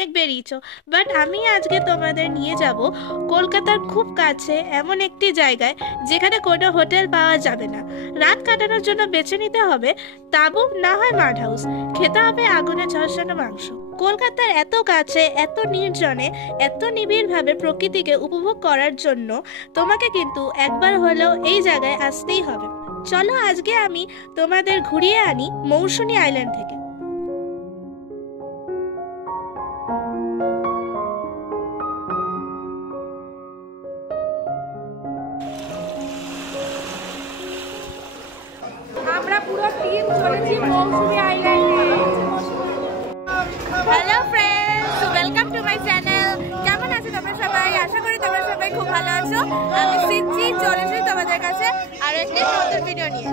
অনেক বেরিয়েছো, বাট আমি আজকে তোমাদের নিয়ে যাব কলকাতার খুব কাছে এমন একটি জায়গায় যেখানে কোনো হোটেল পাওয়া যাবে না। রাত কাটানোর জন্য বেছে নিতে হবে তাঁবু, না হয় মাড হাউস, খেতে হবে আগুনে ঝলসানো মাংস। কলকাতার এত কাছে, এত নির্জনে, এত নিবিড়ভাবে প্রকৃতিকে উপভোগ করার জন্য তোমাকে কিন্তু একবার হলেও এই জায়গায় আসতেই হবে। চলো আজকে আমি তোমাদের ঘুরিয়ে আনি মৌসুনী আইল্যান্ড থেকে। আমরা পুরো টিম চলেছি মৌসুমী আইল্যান্ডে। Hello friends, welcome to my channel. কেমন আছো তোমরা সবাই? আশা করি তোমরা সবাই খুব ভালো আছো। আমি সিনচি চলে এসেছি তোমাদের কাছে আর একটি নতুন ভিডিও নিয়ে।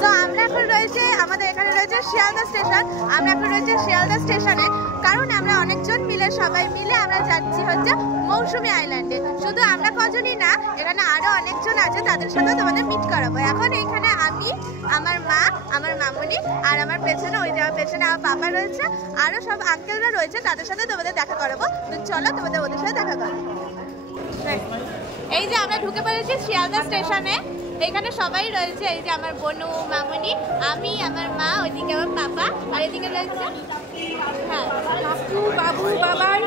সো আমরা এখন রয়েছে, আমাদের এখানে রয়েছে শিয়ালদা স্টেশন। আমরা এখন রয়েছে শিয়ালদা স্টেশনে, কারণ আমরা অনেকজন মিলে, সবাই মিলে আমরা যাচ্ছি হচ্ছে মৌসুমী আইল্যান্ডে। শুধু আমরা কজনই না, এখানে আরো অনেকজন আছে, তাদের সাথেও তোমাদের মিট করাবো। এখন এখানে আমি, আমার মা, আমার মামুনি আর আমার পেছনে, ওই যাওয়ার পেছনে আমার পাপা রয়েছে, আরো সব আঙ্কেলরা রয়েছে, তাদের সাথে তোমাদের দেখা করাবো। তো চলো তোমাদের ওদের সাথে দেখা করো। এই যে আমরা ঢুকে পড়েছি শিয়ালদা স্টেশনে, এখানে সবাই রয়েছে। এই যে আমার বোনু, মামুনি, আমি, আমার মা, ওইদিকে আমার পাপা, আর এদিকে রয়েছে হ্যাঁ কাকু, বাবু, বাবাই।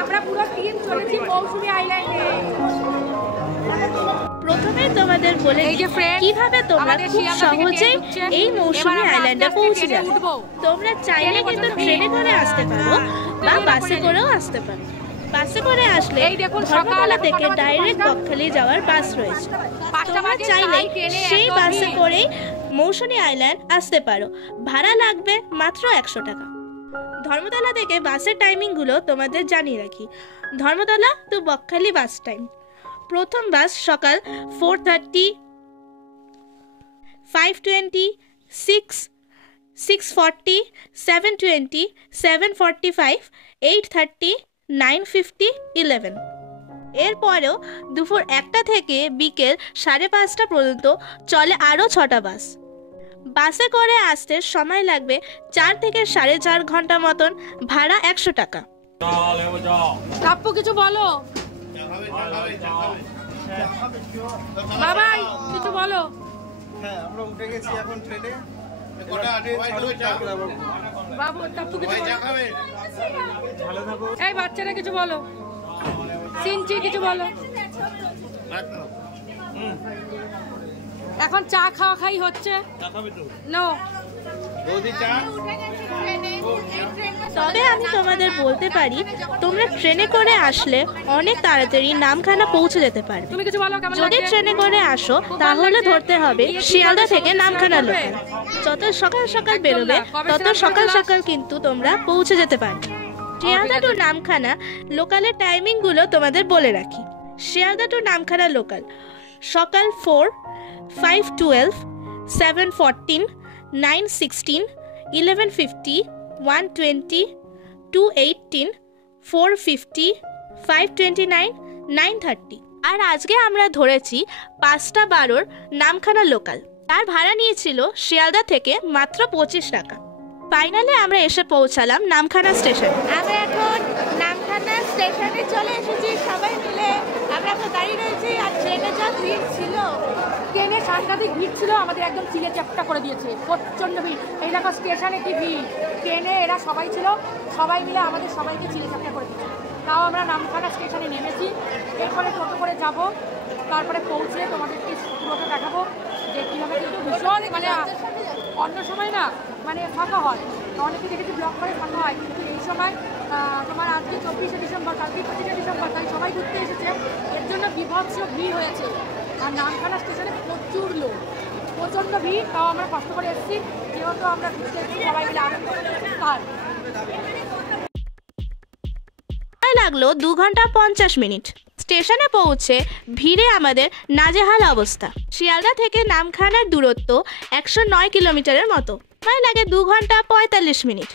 আমরা পুরো টিম চলেছি মৌসুমী আইল্যান্ডে। প্রথমে তোমাদের বলে কিভাবে তোমরা খুব সহজেই এই মৌসুমী আইল্যান্ডে পৌঁছে যাবে। তোমরা চাইলে কিন্তু ট্রেনে করে আসতে পারো বা বাসে করেও আসতে পারো। বাসে করে আসলে ধর্মতলা থেকে ডাইরেক্ট বকখালি যাওয়ার বাস রয়েছে। তোমরা চাইলে সেই বাসে করেই মৌসুমী আইল্যান্ড আসতে পারো। ভাড়া লাগবে মাত্র 100 টাকা। ধর্মতলা থেকে বাসের টাইমিংগুলো তোমাদের জানিয়ে রাখি। Dharmatala to Bakkhali bus time: প্রথম বাস সকাল 4:30, 5:20, 6, 6:40, 7:20, 7:45, 8:30, 9:50, 11। এরপরেও দুপুর 1টা থেকে বিকেল 5:30 পর্যন্ত চলে আরও 6টা বাস। বাসে করে আসতে সময় লাগবে 4 থেকে 4.5 ঘন্টা মতন। ভাড়া 100 টাকা। টাপ্পু কিছু বলো, বাবাই কিছু বলো। হ্যাঁ, আমরা উঠে গেছি এখন ট্রেনে। বাবু, টাপ্পু কিছু বলো। এই বাচ্চারা কিছু বলো। সিনচি কিছু বলো। এখন চা খাওয়া খাই হচ্ছে। নো, তবে আমি তোমাদের বলতে পারি, তোমরা ট্রেনে করে আসলে অনেক তাড়াতাড়ি নামখানা পৌঁছে যেতে পারবে। তুমি কিছু বলো। যদি ট্রেনে করে আসো তাহলে ধরতে হবে শিয়ালদা থেকে নামখানা লোকাল। যত সকাল সকাল বেরোবে তত সকাল সকাল কিন্তু তোমরা পৌঁছে যেতে পারবে। শিয়ালদা টু নামখানা লোকালের টাইমিংগুলো তোমাদের বলে রাখি। শিয়ালদা টু নামখানা লোকাল সকাল 4, 5:12, 7:14, 9:16, 11:50, 1:20, 2:18, 4:50, 5:29, 9:30। আর আজকে আমরা ধরেছি 5:12 নামখানা লোকাল। তার ভাড়া নিয়েছিল শিয়ালদা থেকে মাত্র 25 টাকা। ফাইনালি আমরা এসে পৌঁছালাম নামখানা স্টেশনে। আমরা এখন নামখানা স্টেশনে চলে এসেছি সবাই মিলে। আমরা এখন দাঁড়িয়ে রয়েছি আর ট্রেনে যা ভিড় ছিল, ট্রেনে সাংঘাতিক ভিড় ছিল, আমাদের একদম চিলে চ্যাপটা করে দিয়েছে। প্রচণ্ড ভিড়। এই দেখো স্টেশনে কি ভিড়। ট্রেনে এরা সবাই ছিল, সবাই মিলে আমাদের সবাইকে চিলে চ্যাপটা করে দিয়েছে। তাও আমরা নামখানা স্টেশনে নেমেছি। এরপরে টোটো করে যাব, তারপরে পৌঁছে তোমাদেরকে পুরোটা দেখাবো যে কীভাবে। কিন্তু ভীষণ মানে অন্য সময় না মানে ফাঁকা হয়, অনেকে দেখেছি ব্লক করে ফাঁকা হয়, কিন্তু এই সময় তোমার আজকে 24শে ডিসেম্বর, কালকে 25শে ডিসেম্বর, তাই সবাই ঘুরতে এসেছে। এর জন্য বিভৎস ভিড় হয়েছে। আর নামখানা স্টেশনে প্রচুর লোক, প্রচণ্ড ভিড়। তাও আমরা কষ্ট করে এসেছি, যেহেতু আমরা ঘুরতে এসেছি সবাই মিলে আনন্দ করে। লাগলো 2 ঘন্টা 50 মিনিট। স্টেশনে পৌঁছে ভিড়ে আমাদের নাজেহাল অবস্থা। শিয়ালদা থেকে নামখানার দূরত্ব 109 কিলোমিটারের মতো। সময় লাগে 2 ঘন্টা 45 মিনিট।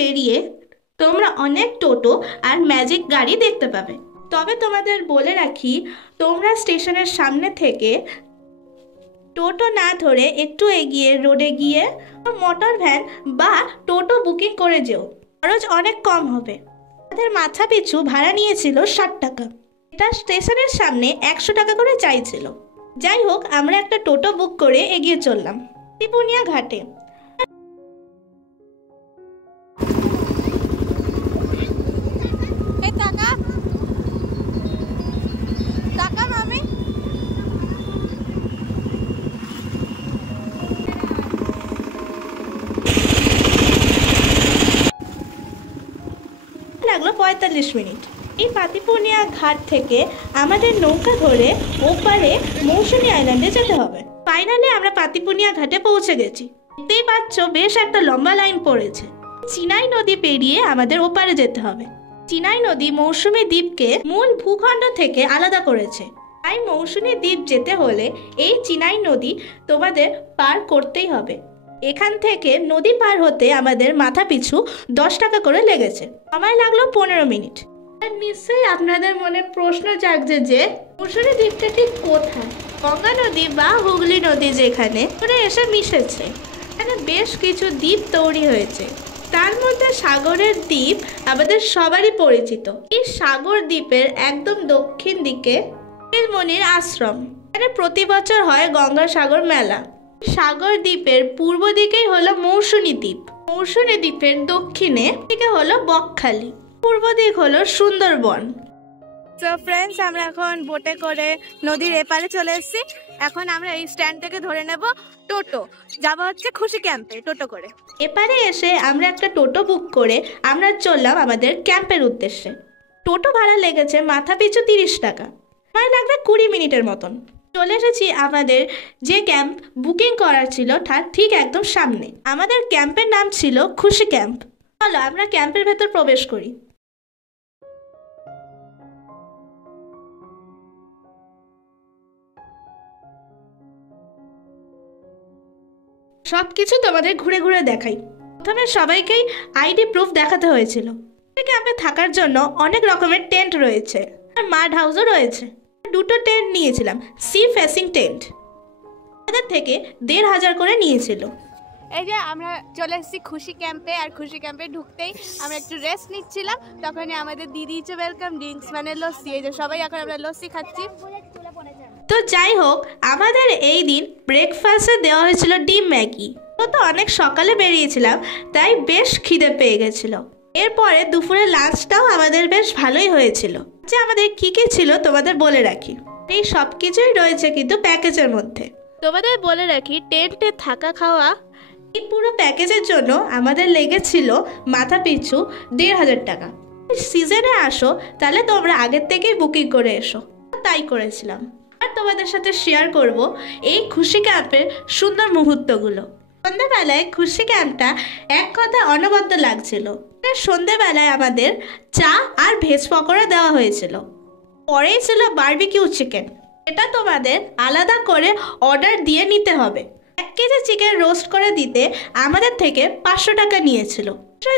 বেরিয়ে তোমরা অনেক টোটো আর ম্যাজিক গাড়ি দেখতে পাবে। তবে তোমাদের বলে রাখি, তোমরা স্টেশনের সামনে থেকে টোটো না ধরে একটু এগিয়ে রোডে গিয়ে মোটর ভ্যান বা টোটো বুকিং করে যেও, খরচ অনেক কম হবে। আমাদের মাথা পিছু ভাড়া নিয়েছিল 60 টাকা। এটা স্টেশনের সামনে 100 টাকা করে চাইছিল। যাই হোক, আমরা একটা টোটো বুক করে এগিয়ে চললাম পাতিপুনিয়া ঘাটে। লাগলো 45 মিনিট। এই পাতিপুনিয়া ঘাট থেকে আমাদের নৌকা ধরে ওপারে মৌসুমী আইল্যান্ডে যেতে হবে। ফাইনালি আমরা পাতিপুনিয়া ঘাটে পৌঁছে গেছি। দেখতেই পাচ্ছ বেশ একটা লম্বা লাইন পড়েছে। চিনাই নদী পেরিয়ে আমাদের ওপারে যেতে হবে। চিনাই নদী মৌসুমী দ্বীপকে মূল ভূখণ্ড থেকে আলাদা করেছে, তাই মৌসুমী দ্বীপ যেতে হলে এই চিনাই নদী তোমাদের পার করতেই হবে। এখান থেকে নদী পার হতে আমাদের মাথা পিছু 10 টাকা করে লেগেছে। সময় লাগলো 15 মিনিট। আর নিশ্চয়ই আপনাদের মনে প্রশ্ন জাগছে যে মৌসুমী দ্বীপটা ঠিক কোথায়? গঙ্গা নদী বা হুগলি নদী যেখানে এসে মিশেছে, এখানে বেশ কিছু দ্বীপ তৈরি হয়েছে। তার মধ্যে সাগরের দ্বীপ আমাদের সবারই পরিচিত। এই সাগর দ্বীপের একদম দক্ষিণ দিকে নীলমণির আশ্রম। এখানে প্রতি বছর হয় গঙ্গাসাগর মেলা। সাগর দ্বীপের পূর্ব দিকেই হলো মৌসুমী দ্বীপ। মৌসুমী দ্বীপের দক্ষিণে দিকে হলো বকখালি, পূর্ব দিক হলো সুন্দরবন। তো ফ্রেন্ডস, আমরা এখন বোটে করে নদীর এপারে চলে এসেছি। এখন আমরা এই স্ট্যান্ড থেকে ধরে নেব টোটো, যাবো হচ্ছে খুশি ক্যাম্পে টোটো করে। এপারে এসে আমরা একটা টোটো বুক করে আমরা চললাম আমাদের ক্যাম্পের উদ্দেশ্যে। টোটো ভাড়া লেগেছে মাথা পিছু 30 টাকা। সময় লাগবে 20 মিনিটের মতন। চলে এসেছি আমাদের যে ক্যাম্প বুকিং করার ছিল তার ঠিক একদম সামনে। আমাদের ক্যাম্পের নাম ছিল খুশি ক্যাম্প। চলো আমরা ক্যাম্পের ভেতর প্রবেশ করি। সবকিছু তোমাদের ঘুরে ঘুরে দেখাই। প্রথমে সবাইকেই আইডি প্রুফ দেখাতে হয়েছিল। ক্যাম্পে থাকার জন্য অনেক রকমের টেন্ট রয়েছে আর মাড হাউসও রয়েছে। 2টো টেন্ট নিয়েছিলাম, সি ফেসিং টেন্ট। আমাদের থেকে 1500 করে নিয়েছিল। এই যে আমরা চলে এসেছি খুশি ক্যাম্পে, আর খুশি ক্যাম্পে ঢুকতেই আমরা একটু রেস্ট নিচ্ছিলাম। তখনই আমাদের দিদি হচ্ছে ওয়েলকাম ড্রিঙ্কস মানে লস্যি। এই যে সবাই এখন আমরা লস্যি খাচ্ছি। তো যাই হোক, আমাদের এই দিন ব্রেকফাস্টে দেওয়া হয়েছিল ডিম ম্যাগি। তো অনেক সকালে বেরিয়েছিলাম, তাই বেশ খিদে পেয়ে গেছিল। এরপরে দুপুরে লাঞ্চটাও আমাদের বেশ ভালোই হয়েছিল। যে আমাদের কি কি ছিল তোমাদের বলে রাখি। এই সব কিছুই রয়েছে কিন্তু প্যাকেজের মধ্যে। তোমাদের বলে রাখি, টেন্টে থাকা খাওয়া এই পুরো প্যাকেজের জন্য আমাদের লেগেছিল মাথা পিছু 1500 টাকা। সিজনে আসো তাহলে তোমরা আগের থেকেই বুকিং করে এসো। তাই করেছিলাম। আর তোমাদের সাথে শেয়ার করব এই খুশি ক্যাম্পের সুন্দর মুহূর্তগুলো। সন্ধ্যেবেলায় খুশি ক্যাম্পটা এক কথা অনবদ্য লাগছিল। সন্ধ্যেবেলায় আমাদের চা আর ভেজ পকোড়া দেওয়া হয়েছিল। পরেই ছিল বারবিকিউ চিকেন। এটা তোমাদের আলাদা করে অর্ডার দিয়ে নিতে হবে। 1 কেজি চিকেন রোস্ট করে দিতে আমাদের থেকে 500 টাকা নিয়েছিল।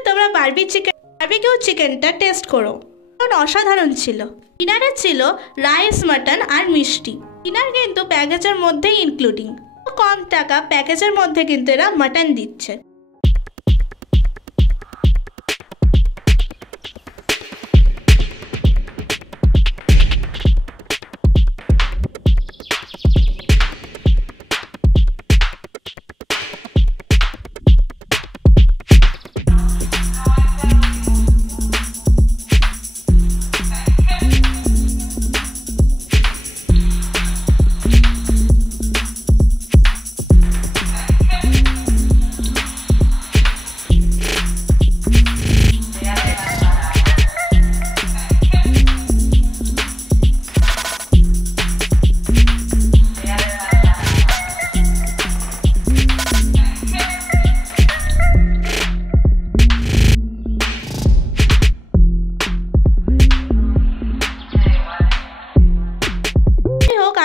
তোমরা বারবিকিউ চিকেনটা টেস্ট করো, অসাধারণ ছিল। ডিনারে ছিল রাইস, মাটন আর মিষ্টি। ডিনার কিন্তু প্যাকেজের মধ্যেই ইনক্লুডিং। কম টাকা প্যাকেজের মধ্যে কিন্তু এরা মাটন দিচ্ছে।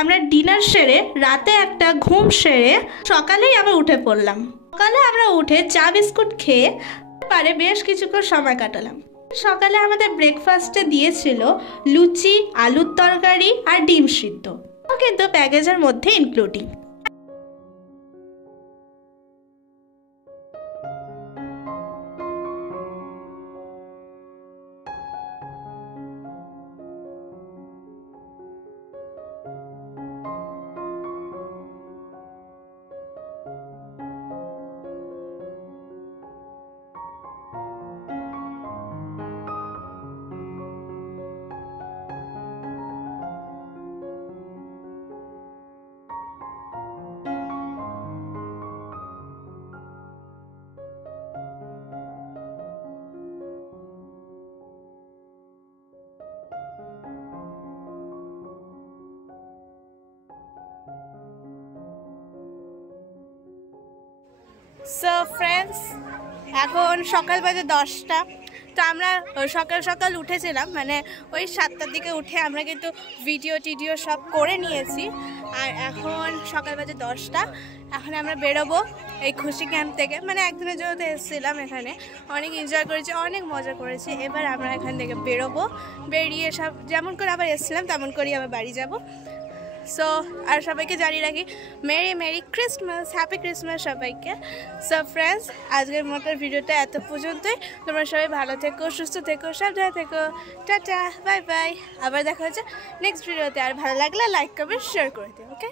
আমরা ডিনার সেরে রাতে একটা ঘুম সেরে সকালেই আমরা উঠে পড়লাম। সকালে আমরা উঠে চা বিস্কুট খেয়ে পারে বেশ কিছুক্ষণ সময় কাটালাম। সকালে আমাদের ব্রেকফাস্টে দিয়েছিল লুচি, আলুর তরকারি আর ডিম সিদ্ধ, কিন্তু প্যাকেজের মধ্যে ইনক্লুডিং। সো ফ্রেন্ডস, এখন সকাল বাজে 10টা। তো আমরা সকাল সকাল উঠেছিলাম, মানে ওই 7টার দিকে উঠে আমরা কিন্তু ভিডিও সব করে নিয়েছি। আর এখন সকাল বাজে 10টা। এখন আমরা বেরোবো এই খুশি ক্যাম্প থেকে, মানে একদিনের জন্য তো এসেছিলাম এখানে, অনেক এনজয় করেছি, অনেক মজা করেছি। এবার আমরা এখান থেকে বেরোবো, বেরিয়ে সব যেমন করে আবার এসেছিলাম তেমন করেই আবার বাড়ি যাব। সো আর সবাইকে জানিয়ে রাখি মেরি ক্রিসমাস, হ্যাপি ক্রিসমাস সবাইকে। সো ফ্রেন্ডস, আজকের মতো ভিডিওটা এত পর্যন্তই। তোমরা সবাই ভালো থেকো, সুস্থ থেকো, সাবধানে থেকো। Tata, bye bye. আবার দেখা হচ্ছে নেক্সট ভিডিওতে। আর ভালো লাগলে লাইক কমেন্ট শেয়ার করে দিও, ওকে।